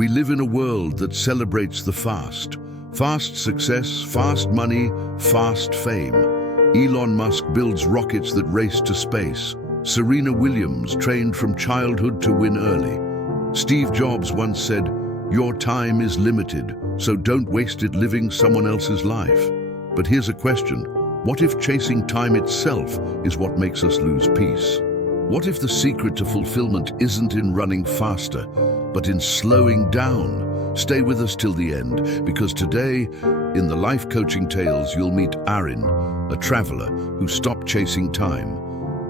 We live in a world that celebrates the fast. Fast success, fast money, fast fame. Elon Musk builds rockets that race to space. Serena Williams trained from childhood to win early. Steve Jobs once said, "Your time is limited, so don't waste it living someone else's life." But here's a question. What if chasing time itself is what makes us lose peace? What if the secret to fulfillment isn't in running faster, but in slowing down? Stay with us till the end, because today, in the Life Coaching Tales, you'll meet Aaron, a traveler who stopped chasing time,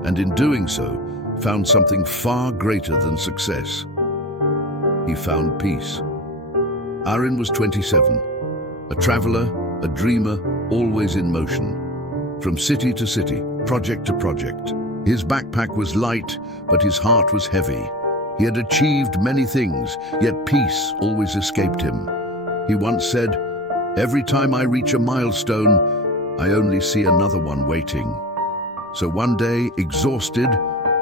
and in doing so, found something far greater than success. He found peace. Aaron was 27, a traveler, a dreamer, always in motion. From city to city, project to project. His backpack was light, but his heart was heavy. He had achieved many things, yet peace always escaped him. He once said, "Every time I reach a milestone, I only see another one waiting." So one day, exhausted,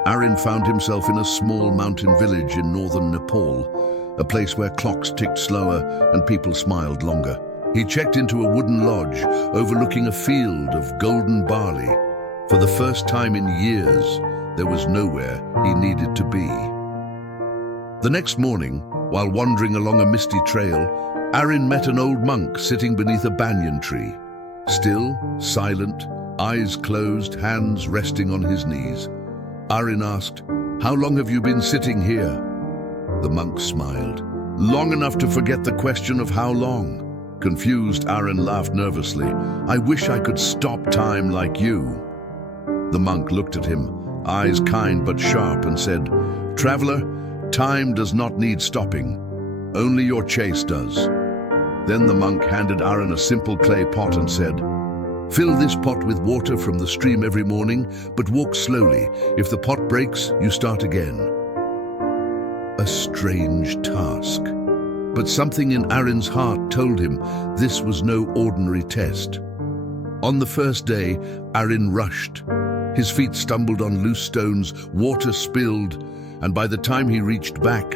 Aaron found himself in a small mountain village in northern Nepal, a place where clocks ticked slower and people smiled longer. He checked into a wooden lodge overlooking a field of golden barley. For the first time in years, there was nowhere he needed to be. The next morning, while wandering along a misty trail, Aaron met an old monk sitting beneath a banyan tree. Still, silent, eyes closed, hands resting on his knees. Aaron asked, "How long have you been sitting here?" The monk smiled. "Long enough to forget the question of how long." Confused, Aaron laughed nervously. "I wish I could stop time like you." The monk looked at him, eyes kind but sharp, and said, "Traveler, time does not need stopping. Only your chase does." Then the monk handed Aaron a simple clay pot and said, "Fill this pot with water from the stream every morning, but walk slowly. If the pot breaks, you start again." A strange task. But something in Aaron's heart told him this was no ordinary test. On the first day, Aaron rushed. His feet stumbled on loose stones, water spilled, and by the time he reached back,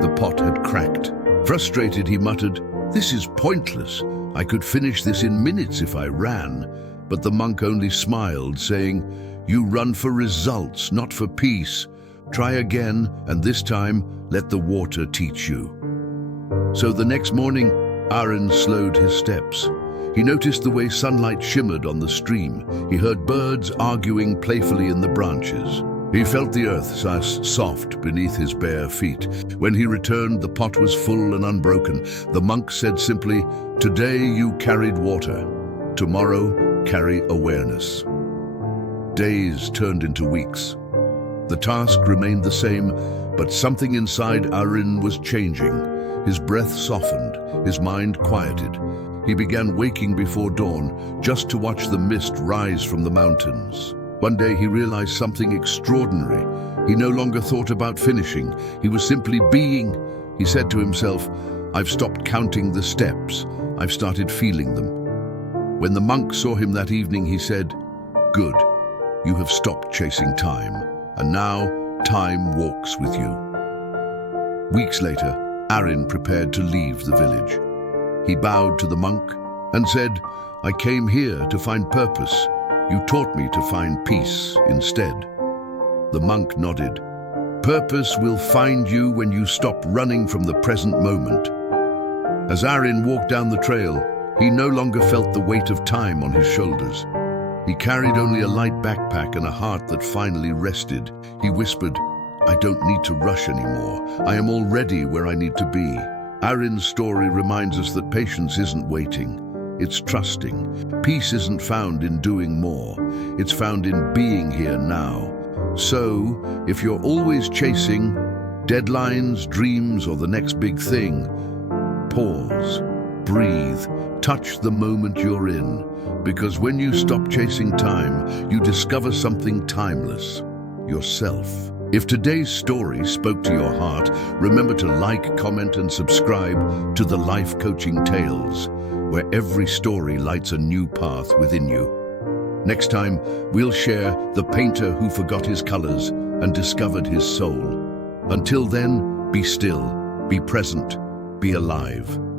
the pot had cracked. Frustrated, he muttered, "This is pointless. I could finish this in minutes if I ran." But the monk only smiled, saying, "You run for results, not for peace. Try again, and this time, let the water teach you." So the next morning, Aaron slowed his steps. He noticed the way sunlight shimmered on the stream. He heard birds arguing playfully in the branches. He felt the earth soft beneath his bare feet. When he returned, the pot was full and unbroken. The monk said simply, "Today you carried water. Tomorrow, carry awareness." Days turned into weeks. The task remained the same, but something inside Aaron was changing. His breath softened, his mind quieted. He began waking before dawn, just to watch the mist rise from the mountains. One day he realized something extraordinary. He no longer thought about finishing. He was simply being. He said to himself, "I've stopped counting the steps. I've started feeling them." When the monk saw him that evening, he said, "Good, you have stopped chasing time, and now time walks with you." Weeks later, Aaron prepared to leave the village. He bowed to the monk and said, "I came here to find purpose. You taught me to find peace instead." The monk nodded. "Purpose will find you when you stop running from the present moment." As Aaron walked down the trail, he no longer felt the weight of time on his shoulders. He carried only a light backpack and a heart that finally rested. He whispered, "I don't need to rush anymore. I am already where I need to be." Aaron's story reminds us that patience isn't waiting, it's trusting. Peace isn't found in doing more, it's found in being here now. So, if you're always chasing deadlines, dreams, or the next big thing, pause, breathe, touch the moment you're in. Because when you stop chasing time, you discover something timeless, yourself. If today's story spoke to your heart, remember to like, comment, and subscribe to the Life Coaching Tales, where every story lights a new path within you. Next time, we'll share the painter who forgot his colors and discovered his soul. Until then, be still, be present, be alive.